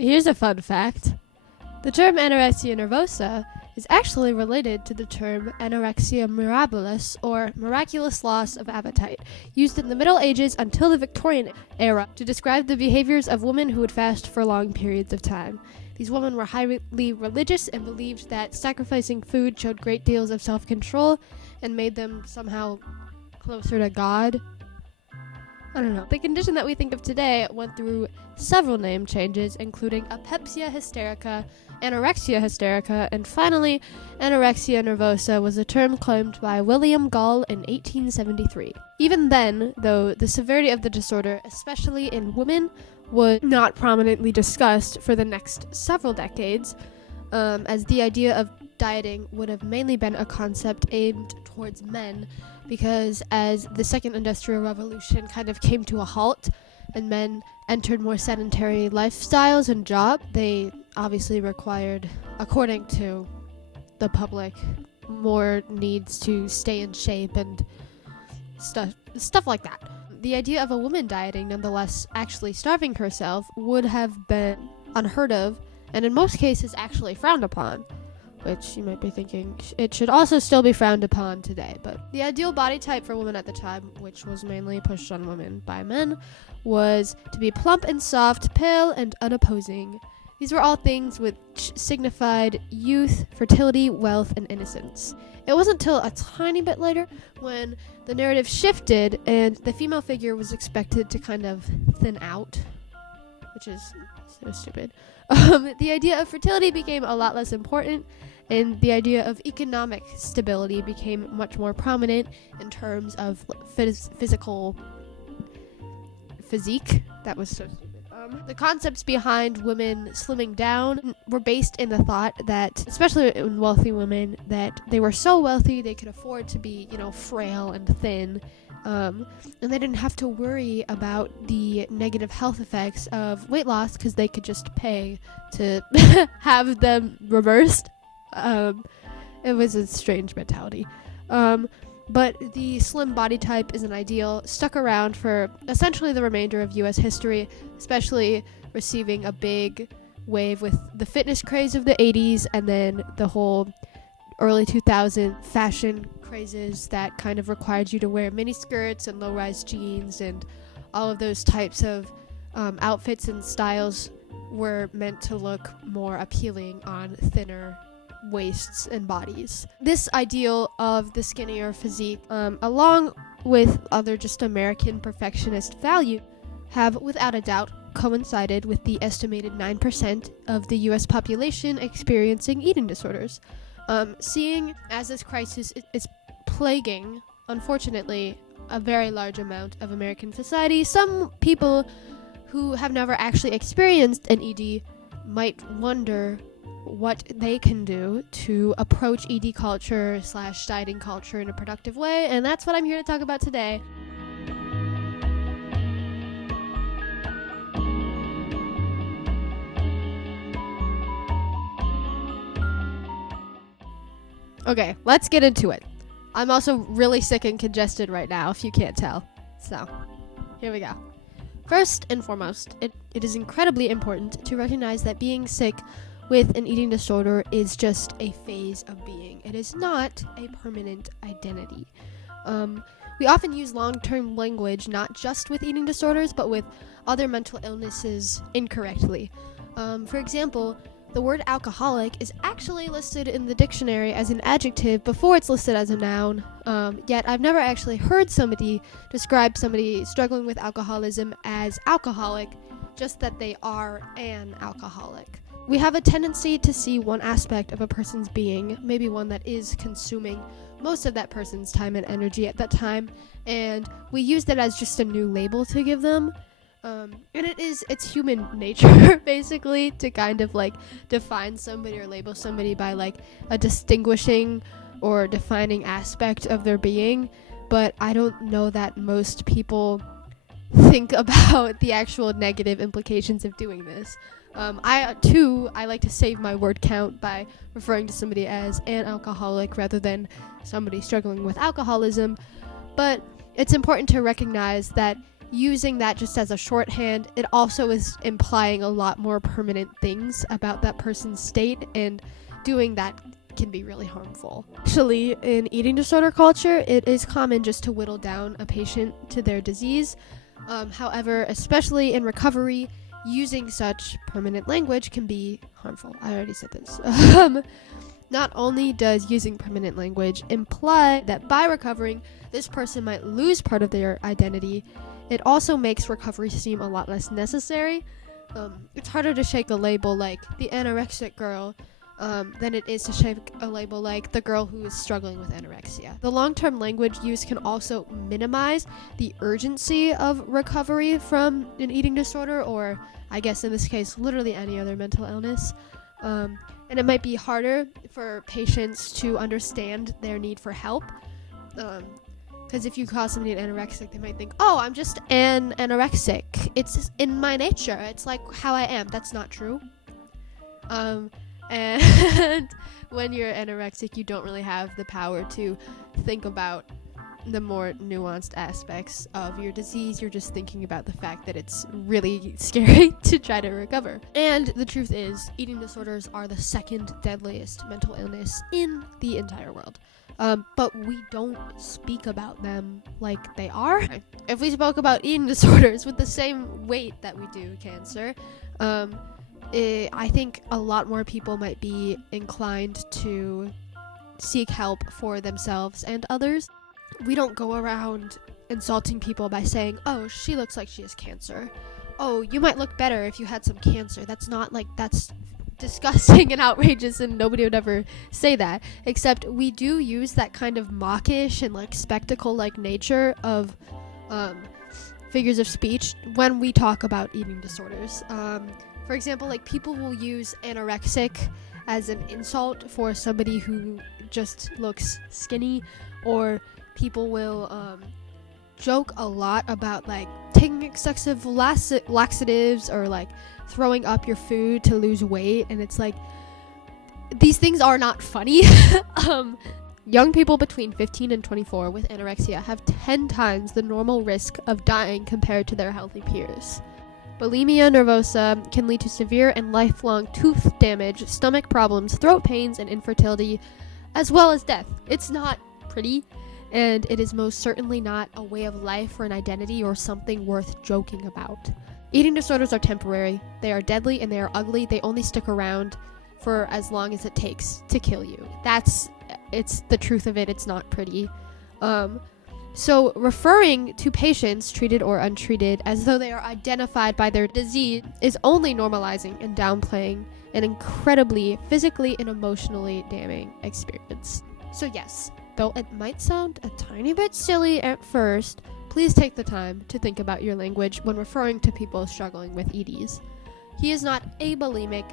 Here's a fun fact. The term anorexia nervosa is actually related to the term anorexia mirabilis, or miraculous loss of appetite, used in the Middle Ages until the Victorian era to describe the behaviors of women who would fast for long periods of time. These women were highly religious and believed that sacrificing food showed great deals of self-control and made them somehow closer to God. I don't know. The condition that we think of today went through several name changes, including apepsia hysterica, anorexia hysterica, and finally, anorexia nervosa was a term coined by William Gall in 1873. Even then, though, the severity of the disorder, especially in women, was not prominently discussed for the next several decades, as the idea of dieting would have mainly been a concept aimed towards men, because as the second industrial revolution kind of came to a halt and men entered more sedentary lifestyles and jobs, they obviously required, according to the public, more needs to stay in shape and stuff like that. The idea of a woman dieting, nonetheless actually starving herself, would have been unheard of, and in most cases actually frowned upon, which you might be thinking it should also still be frowned upon today. But the ideal body type for women at the time, which was mainly pushed on women by men, was to be plump and soft, pale and unopposing. These were all things which signified youth, fertility, wealth, and innocence. It wasn't until a tiny bit later when the narrative shifted and the female figure was expected to kind of thin out, which is so stupid. The idea of fertility became a lot less important, and the idea of economic stability became much more prominent in terms of physical physique. That was so stupid. The concepts behind women slimming down were based in the thought that, especially in wealthy women, that they were so wealthy they could afford to be, frail and thin, and they didn't have to worry about the negative health effects of weight loss because they could just pay to have them reversed. It was a strange mentality. But the slim body type is an ideal stuck around for essentially the remainder of U.S. history, especially receiving a big wave with the fitness craze of the 80s and then the whole early 2000 fashion crazes that kind of required you to wear mini skirts and low-rise jeans, and all of those types of outfits and styles were meant to look more appealing on thinner waists and bodies. This ideal of the skinnier physique, along with other just American perfectionist values, have without a doubt coincided with the estimated 9% of the US population experiencing eating disorders. Seeing as this crisis is plaguing, unfortunately, a very large amount of American society, some people who have never actually experienced an ED might wonder what they can do to approach ED culture / dieting culture in a productive way, and that's what I'm here to talk about today. Okay, let's get into it. I'm also really sick and congested right now, if you can't tell. So, here we go. First and foremost, it is incredibly important to recognize that being sick with an eating disorder is just a phase of being. It is not a permanent identity. We often use long-term language, not just with eating disorders, but with other mental illnesses incorrectly. For example, the word alcoholic is actually listed in the dictionary as an adjective before it's listed as a noun, yet I've never actually heard somebody describe somebody struggling with alcoholism as alcoholic, just that they are an alcoholic. We have a tendency to see one aspect of a person's being, maybe one that is consuming most of that person's time and energy at that time, and we use that as just a new label to give them. And it's human nature, basically, to kind of define somebody or label somebody by a distinguishing or defining aspect of their being, but I don't know that most people think about the actual negative implications of doing this. I like to save my word count by referring to somebody as an alcoholic rather than somebody struggling with alcoholism, but it's important to recognize that using that just as a shorthand, it also is implying a lot more permanent things about that person's state, and doing that can be really harmful. Actually, in eating disorder culture, it is common just to whittle down a patient to their disease. However, especially in recovery, using such permanent language can be harmful. I already said this. Not only does using permanent language imply that by recovering, this person might lose part of their identity, it also makes recovery seem a lot less necessary. It's harder to shake a label like the anorexic girl than it is to shake a label like the girl who is struggling with anorexia. The long-term language use can also minimize the urgency of recovery from an eating disorder, or I guess in this case, literally any other mental illness. And it might be harder for patients to understand their need for help. Because if you call somebody an anorexic, they might think, oh, I'm just an anorexic. It's just in my nature. It's like how I am. That's not true. And when you're anorexic, you don't really have the power to think about the more nuanced aspects of your disease. You're just thinking about the fact that it's really scary to try to recover. And the truth is, eating disorders are the second deadliest mental illness in the entire world. But we don't speak about them like they are. If we spoke about eating disorders with the same weight that we do cancer, I think a lot more people might be inclined to seek help for themselves and others. We don't go around insulting people by saying, oh, she looks like she has cancer. Oh, you might look better if you had some cancer. That's disgusting and outrageous, and nobody would ever say that. Except we do use that kind of mawkish and like spectacle-like nature of figures of speech when we talk about eating disorders. For example, like people will use anorexic as an insult for somebody who just looks skinny, or people will joke a lot about like taking excessive laxatives or like throwing up your food to lose weight, and it's like these things are not funny. Young people between 15 and 24 with anorexia have 10 times the normal risk of dying compared to their healthy peers. Bulimia nervosa can lead to severe and lifelong tooth damage, stomach problems, throat pains, and infertility, as well as death. It's not pretty, and it is most certainly not a way of life or an identity or something worth joking about. Eating disorders are temporary, they are deadly, and they are ugly. They only stick around for as long as it takes to kill you. It's the truth of it. It's not pretty. So referring to patients, treated or untreated, as though they are identified by their disease is only normalizing and downplaying an incredibly physically and emotionally damning experience. So yes, though it might sound a tiny bit silly at first, please take the time to think about your language when referring to people struggling with EDs. He is not abulimic,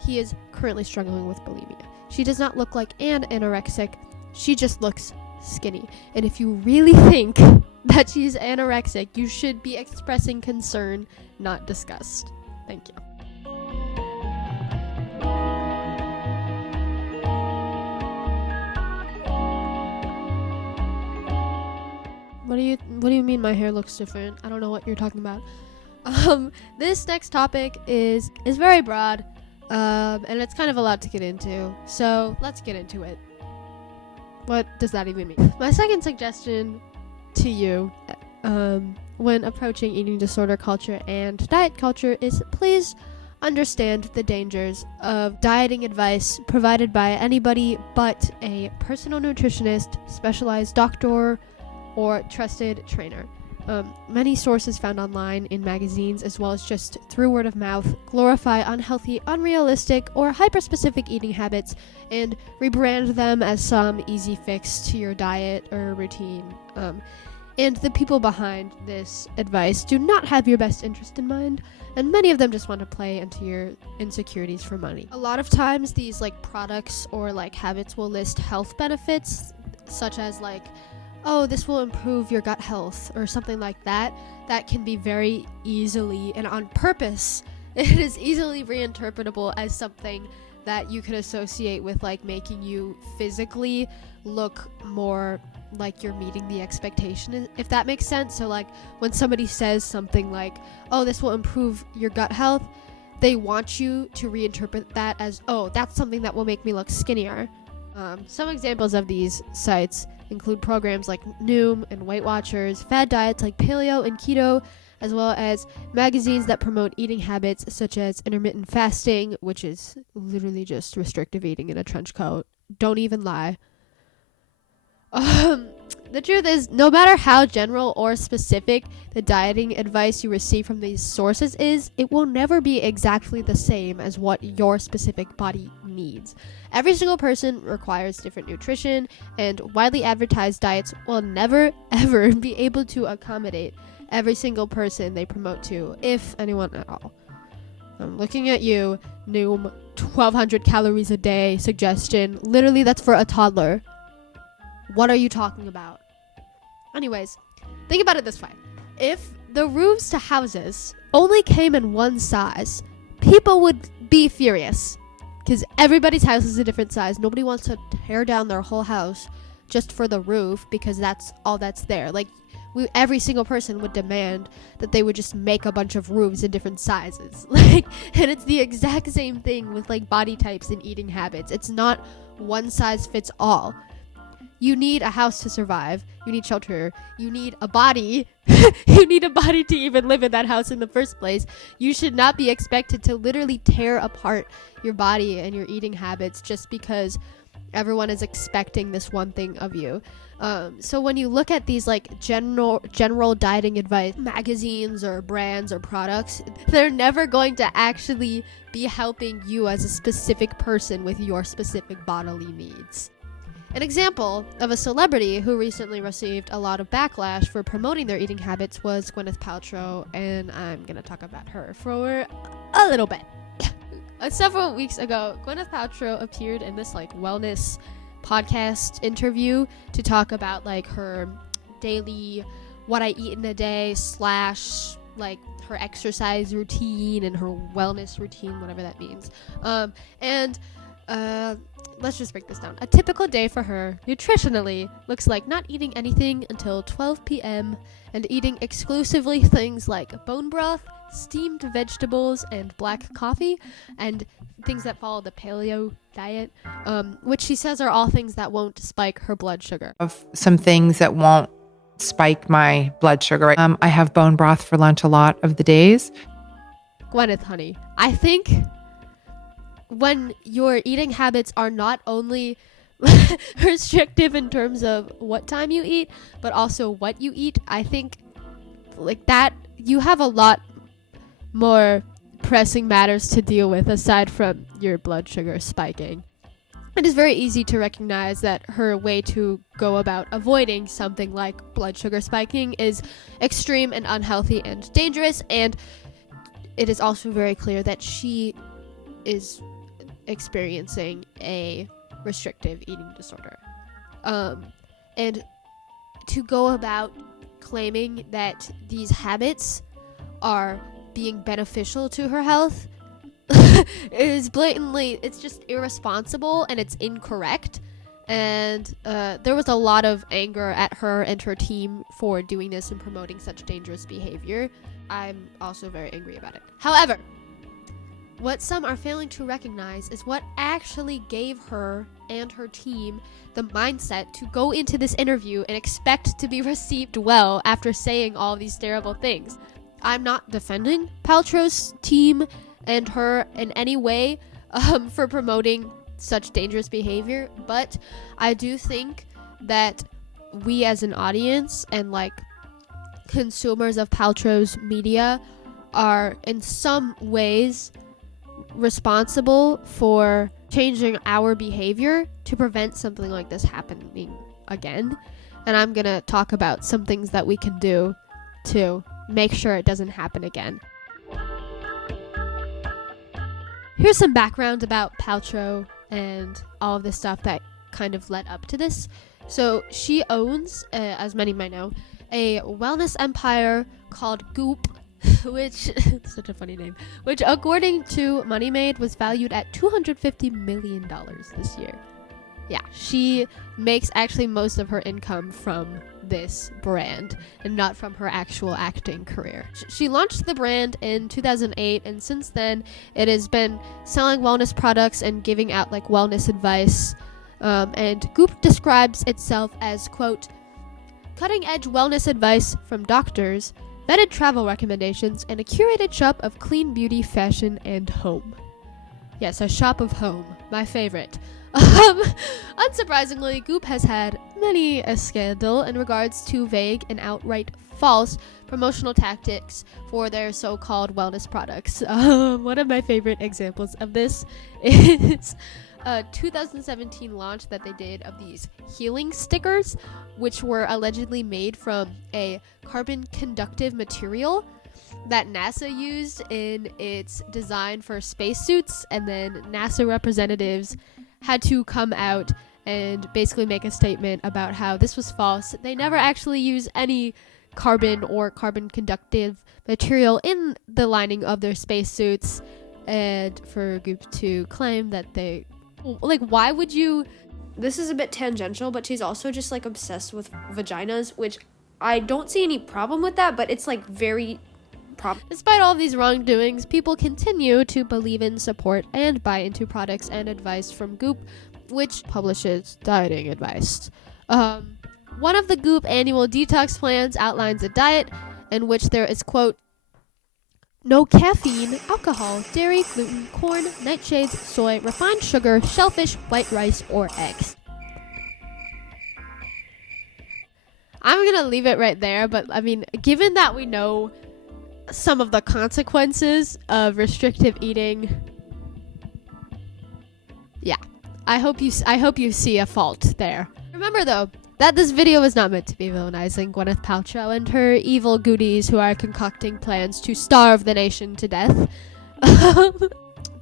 he is currently struggling with bulimia. She does not look like an anorexic, she just looks skinny. And if you really think that she's anorexic, you should be expressing concern, not disgust. Thank you. What do you mean my hair looks different? I don't know what you're talking about. This next topic is very broad, and it's kind of a lot to get into. So let's get into it. What does that even mean? My second suggestion to you when approaching eating disorder culture and diet culture is please understand the dangers of dieting advice provided by anybody but a personal nutritionist, specialized doctor, or trusted trainer. Many sources found online, in magazines, as well as just through word of mouth, glorify unhealthy, unrealistic, or hyper-specific eating habits and rebrand them as some easy fix to your diet or routine. And the people behind this advice do not have your best interest in mind, and many of them just want to play into your insecurities for money. A lot of times these products or habits will list health benefits, such as oh, this will improve your gut health, or something like that. That can be very easily, and on purpose, it is easily reinterpretable as something that you could associate with making you physically look more like you're meeting the expectation, if that makes sense. So like when somebody says something like, oh, this will improve your gut health, they want you to reinterpret that as, oh, that's something that will make me look skinnier. Some examples of these sites include programs like Noom and Weight Watchers, fad diets like paleo and keto, as well as magazines that promote eating habits such as intermittent fasting, which is literally just restrictive eating in a trench coat. Don't even lie. The truth is, no matter how general or specific the dieting advice you receive from these sources is, it will never be exactly the same as what your specific body needs. Every single person requires different nutrition, and widely advertised diets will never, ever be able to accommodate every single person they promote to, if anyone at all. I'm looking at you, Noom, 1,200 calories a day suggestion. Literally, that's for a toddler. What are you talking about? Anyways, think about it this way. If the roofs to houses only came in one size, people would be furious. Because everybody's house is a different size. Nobody wants to tear down their whole house just for the roof because that's all that's there. Like, every single person would demand that they would just make a bunch of roofs in different sizes. Like, and it's the exact same thing with like body types and eating habits. It's not one size fits all. You need a house to survive. You need shelter. You need a body. You need a body to even live in that house in the first place. You should not be expected to literally tear apart your body and your eating habits just because everyone is expecting this one thing of you. So when you look at these like general dieting advice magazines or brands or products, they're never going to actually be helping you as a specific person with your specific bodily needs. An example of a celebrity who recently received a lot of backlash for promoting their eating habits was Gwyneth Paltrow, and I'm going to talk about her for a little bit. Several weeks ago, Gwyneth Paltrow appeared in this like wellness podcast interview to talk about like her daily, what I eat in a day / like her exercise routine and her wellness routine, whatever that means. Let's just break this down. A typical day for her, nutritionally, looks like not eating anything until 12 p.m. and eating exclusively things like bone broth, steamed vegetables, and black coffee, and things that follow the paleo diet, which she says are all things that won't spike her blood sugar. Of some things that won't spike my blood sugar. I have bone broth for lunch a lot of the days. Gwyneth, honey, I think when your eating habits are not only restrictive in terms of what time you eat, but also what you eat, I think like that you have a lot more pressing matters to deal with aside from your blood sugar spiking. It is very easy to recognize that her way to go about avoiding something like blood sugar spiking is extreme and unhealthy and dangerous, and it is also very clear that she is experiencing a restrictive eating disorder. And to go about claiming that these habits are being beneficial to her health is blatantly, it's just irresponsible and it's incorrect. And there was a lot of anger at her and her team for doing this and promoting such dangerous behavior. I'm also very angry about it. However, what some are failing to recognize is what actually gave her and her team the mindset to go into this interview and expect to be received well after saying all these terrible things. I'm not defending Paltrow's team and her in any way for promoting such dangerous behavior, but I do think that we as an audience and like consumers of Paltrow's media are in some ways responsible for changing our behavior to prevent something like this happening again. And I'm gonna talk about some things that we can do to make sure it doesn't happen again. Here's some background about Paltrow and all of the stuff that kind of led up to this. So she owns, as many might know, a wellness empire called Goop, which such a funny name, which according to Money Made was valued at $250 million this year. Yeah, she makes actually most of her income from this brand and not from her actual acting career. She launched the brand in 2008, and since then it has been selling wellness products and giving out like wellness advice. And Goop describes itself as, quote, cutting-edge wellness advice from doctors, vetted travel recommendations, and a curated shop of clean beauty, fashion, and home. Yes, a shop of home, my favorite. Unsurprisingly, Goop has had many a scandal in regards to vague and outright false promotional tactics for their so-called wellness products. One of my favorite examples of this is a 2017 launch that they did of these healing stickers, which were allegedly made from a carbon conductive material that NASA used in its design for spacesuits, and then NASA representatives had to come out and basically make a statement about how this was false. They never actually use any carbon or carbon conductive material in the lining of their spacesuits, and for Goop to claim that they, like, why would you? This is a bit tangential, but she's also just like obsessed with vaginas, which I don't see any problem with that, but it's like very Despite all of these wrongdoings, people continue to believe in, support, and buy into products and advice from Goop, which publishes dieting advice. One of the Goop annual detox plans outlines a diet in which there is, quote, no caffeine, alcohol, dairy, gluten, corn, nightshades, soy, refined sugar, shellfish, white rice, or eggs. I'm gonna leave it right there, but I mean, given that we know some of the consequences of restrictive eating, yeah, I hope you see a fault there. Remember though that this video is not meant to be villainizing Gwyneth Paltrow and her evil goodies who are concocting plans to starve the nation to death.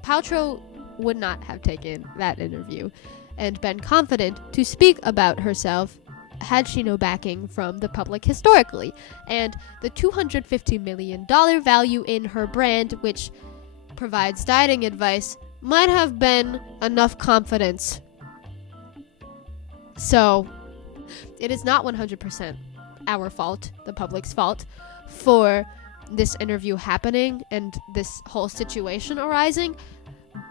Paltrow would not have taken that interview and been confident to speak about herself had she no backing from the public historically, and the $250 million value in her brand, which provides dieting advice, might have been enough confidence. So, it is not 100% our fault, the public's fault, for this interview happening and this whole situation arising.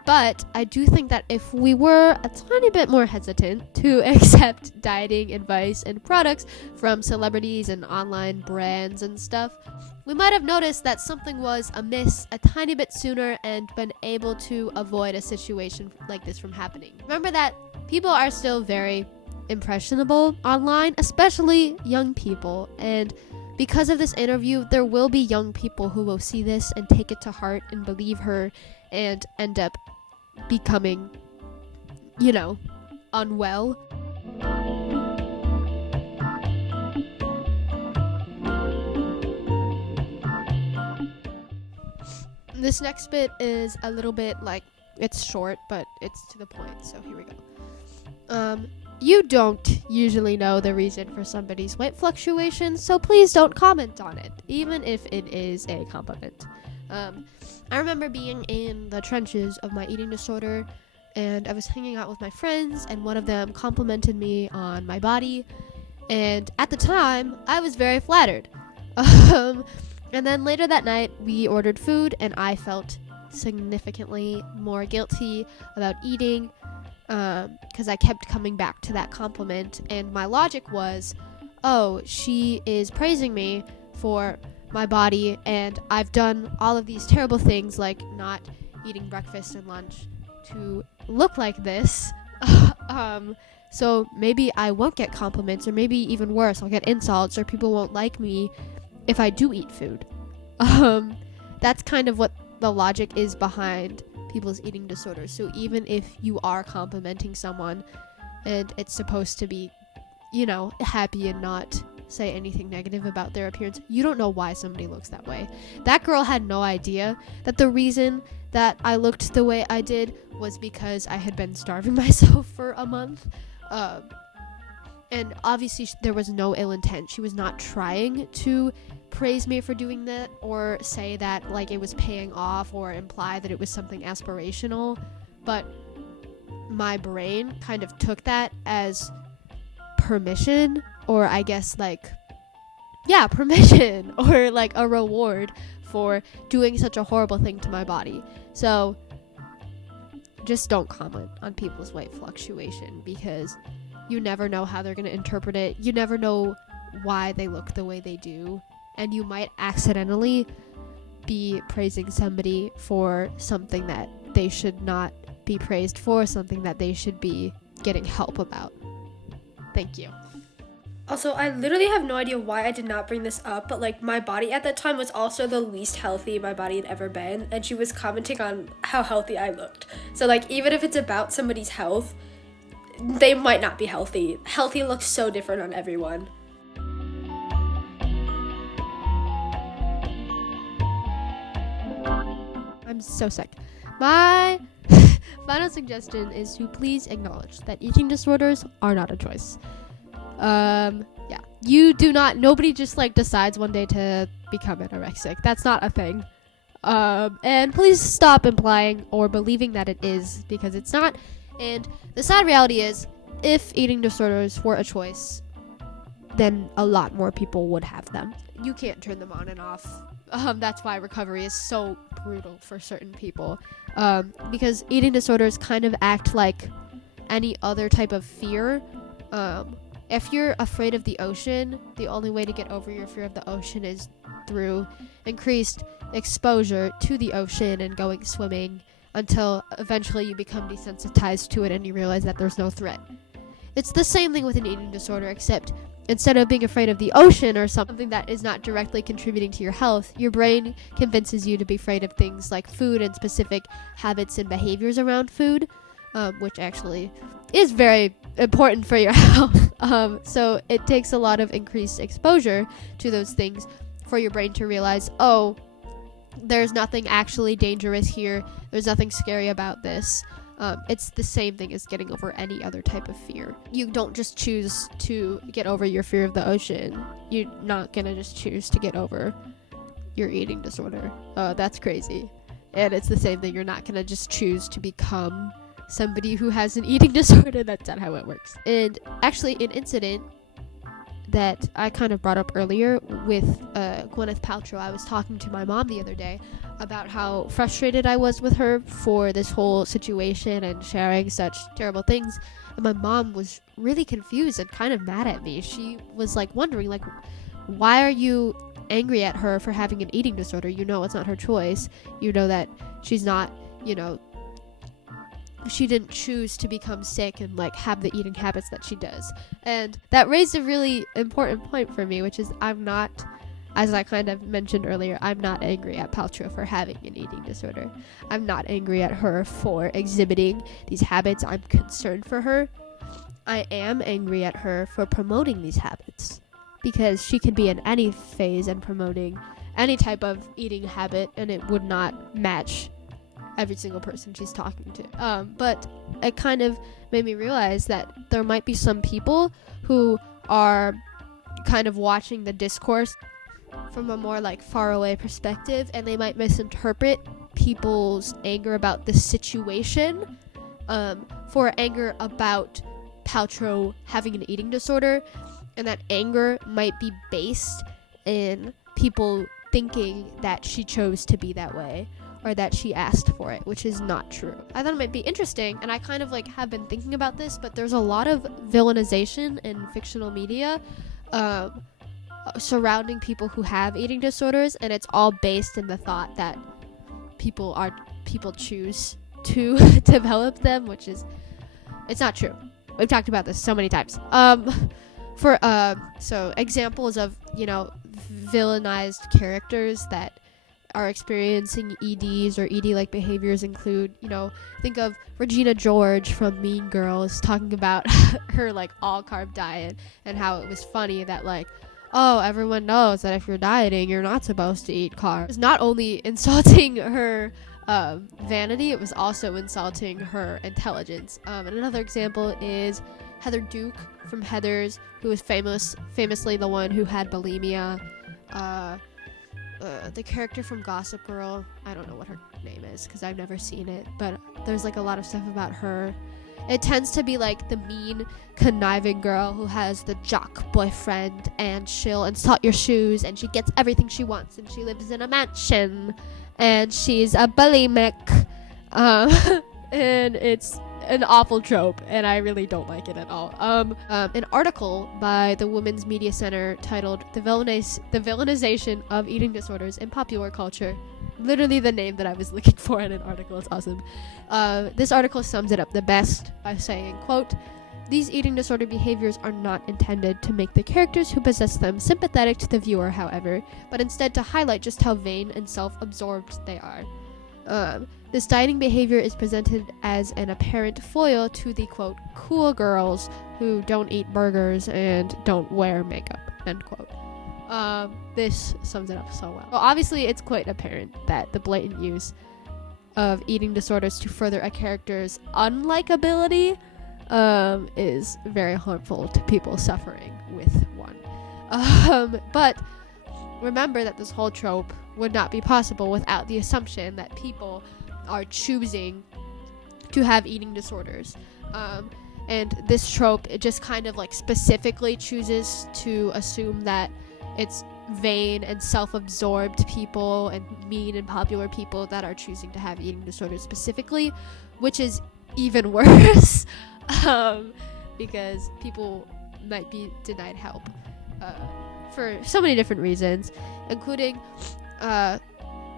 But I do think that if we were a tiny bit more hesitant to accept dieting advice and products from celebrities and online brands and stuff, we might have noticed that something was amiss a tiny bit sooner and been able to avoid a situation like this from happening. Remember that people are still very impressionable online, especially young people, and because of this interview, there will be young people who will see this and take it to heart and believe her and end up becoming, unwell. This next bit is a little bit it's short, but it's to the point, so here we go. You don't usually know the reason for somebody's weight fluctuation, so please don't comment on it, even if it is a compliment. I remember being in the trenches of my eating disorder, and I was hanging out with my friends, and one of them complimented me on my body, and at the time, I was very flattered. And then later that night, we ordered food, and I felt significantly more guilty about eating, because I kept coming back to that compliment, and my logic was, oh, she is praising me for my body, and I've done all of these terrible things like not eating breakfast and lunch to look like this. So maybe I won't get compliments, or maybe even worse, I'll get insults, or people won't like me if I do eat food. That's kind of what the logic is behind people's eating disorders. So even if you are complimenting someone and it's supposed to be, happy and not say anything negative about their appearance, you don't know why somebody looks that way. That girl had no idea that the reason that I looked the way I did was because I had been starving myself for a month. And obviously there was no ill intent. She was not trying to praise me for doing that or say that it was paying off or imply that it was something aspirational. But my brain kind of took that as permission, or I guess permission, or like a reward for doing such a horrible thing to my body. So just don't comment on people's weight fluctuation, because you never know how they're going to interpret it. You never know why they look the way they do, and you might accidentally be praising somebody for something that they should not be praised for, something that they should be getting help about. Thank you. Also, I literally have no idea why I did not bring this up, but like my body at that time was also the least healthy my body had ever been, and she was commenting on how healthy I looked. So like, even if it's about somebody's health, they might not be healthy. Healthy looks so different on everyone. I'm so sick. My final suggestion is to please acknowledge that eating disorders are not a choice. Nobody just like decides one day to become anorexic. That's not a thing. And please stop implying or believing that it is, because it's not. And the sad reality is, if eating disorders were a choice, then a lot more people would have them. You can't turn them on and off. That's why recovery is so brutal for certain people. Because eating disorders kind of act like any other type of fear. If you're afraid of the ocean, the only way to get over your fear of the ocean is through increased exposure to the ocean and going swimming, until eventually you become desensitized to it and you realize that there's no threat. It's the same thing with an eating disorder, except instead of being afraid of the ocean or something that is not directly contributing to your health, your brain convinces you to be afraid of things like food and specific habits and behaviors around food, which actually is very important for your health. So it takes a lot of increased exposure to those things for your brain to realize, oh, there's nothing actually dangerous here. There's nothing scary about this. It's the same thing as getting over any other type of fear. You don't just choose to get over your fear of the ocean. You're not gonna just choose to get over your eating disorder. That's crazy. And it's the same thing. You're not gonna just choose to become somebody who has an eating disorder. That's not how it works. And actually, an incident that I kind of brought up earlier with Gwyneth Paltrow, I was talking to my mom the other day about how frustrated I was with her for this whole situation and sharing such terrible things. And my mom was really confused and kind of mad at me. She was like wondering, like, why are you angry at her for having an eating disorder? You know it's not her choice. You know that she's not, she didn't choose to become sick and like have the eating habits that she does. And that raised a really important point for me, which is I'm not, as I kind of mentioned earlier, I'm not angry at Paltrow for having an eating disorder. I'm not angry at her for exhibiting these habits. I'm concerned for her. I am angry at her for promoting these habits, because she could be in any phase and promoting any type of eating habit, and it would not match every single person she's talking to. But it kind of made me realize that there might be some people who are kind of watching the discourse from a more like far away perspective, and they might misinterpret people's anger about the situation for anger about Paltrow having an eating disorder, and that anger might be based in people thinking that she chose to be that way, or that she asked for it, which is not true. I thought it might be interesting, and I kind of like have been thinking about this, but there's a lot of villainization in fictional media surrounding people who have eating disorders, and it's all based in the thought that people choose to develop them, which is, it's not true. We've talked about this so many times. So examples of, villainized characters that are experiencing EDs or ED-like behaviors include, think of Regina George from Mean Girls talking about her like all-carb diet and how it was funny that like, oh, everyone knows that if you're dieting, you're not supposed to eat carbs. It was not only insulting her vanity, it was also insulting her intelligence. And another example is Heather Duke from Heathers, who was famously the one who had bulimia. The character from Gossip Girl, I don't know what her name is because I've never seen it, but there's like a lot of stuff about her. it tends to be like the mean, conniving girl who has the jock boyfriend, and she'll insult your shoes, and she gets everything she wants, and she lives in a mansion, and she's a bulimic. And it's an awful trope, and I really don't like it at all. An article by the Women's Media Center titled The Villainization of Eating Disorders in Popular Culture. Literally the name that I was looking for in an article. It's awesome. This article sums it up the best by saying, quote, "These eating disorder behaviors are not intended to make the characters who possess them sympathetic to the viewer, however, but instead to highlight just how vain and self-absorbed they are. This dieting behavior is presented as an apparent foil to the, quote, cool girls who don't eat burgers and don't wear makeup," end quote. This sums it up so well. Well, obviously, it's quite apparent that the blatant use of eating disorders to further a character's unlikability is very harmful to people suffering with one. But remember that this whole trope would not be possible without the assumption that people are choosing to have eating disorders. And this trope, it just kind of like specifically chooses to assume that it's vain and self-absorbed people and mean and popular people that are choosing to have eating disorders specifically, which is even worse, because people might be denied help for so many different reasons, including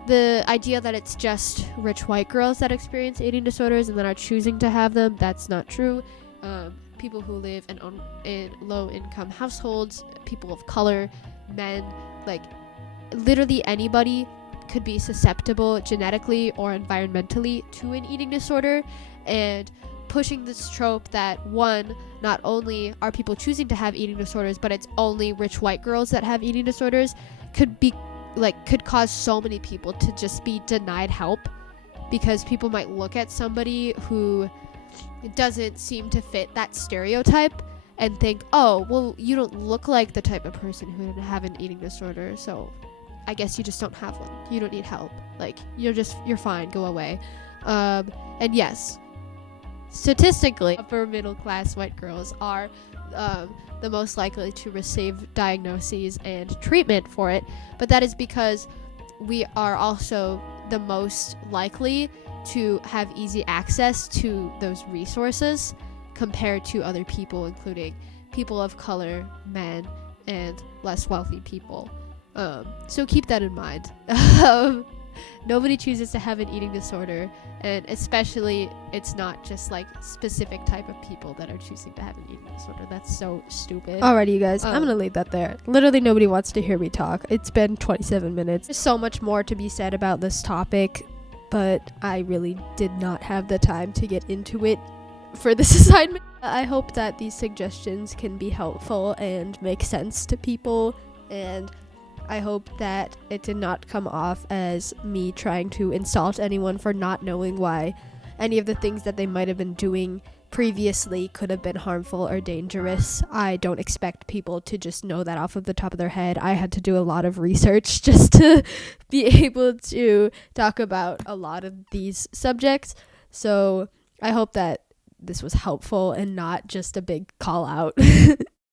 the idea that it's just rich white girls that experience eating disorders and that are choosing to have them. That's not true. People who live in low-income households, people of color, men, like literally anybody could be susceptible genetically or environmentally to an eating disorder. And pushing this trope that, one, not only are people choosing to have eating disorders, but it's only rich white girls that have eating disorders, could cause so many people to just be denied help, because people might look at somebody who doesn't seem to fit that stereotype and think, oh, well, you don't look like the type of person who would have an eating disorder, so I guess you just don't have one. You don't need help. Like, you're fine, go away. And yes, statistically, upper middle class white girls are the most likely to receive diagnoses and treatment for it, but that is because we are also the most likely to have easy access to those resources compared to other people, including people of color, men, and less wealthy people. So keep that in mind. Nobody chooses to have an eating disorder, and especially it's not just like specific type of people that are choosing to have an eating disorder. That's so stupid. Alrighty, you guys, I'm gonna leave that there. Literally nobody wants to hear me talk. It's been 27 minutes. There's so much more to be said about this topic, but I really did not have the time to get into it for this assignment. I hope that these suggestions can be helpful and make sense to people, and I hope that it did not come off as me trying to insult anyone for not knowing why any of the things that they might have been doing previously could have been harmful or dangerous. I don't expect people to just know that off of the top of their head. I had to do a lot of research just to be able to talk about a lot of these subjects. So I hope that this was helpful and not just a big call out.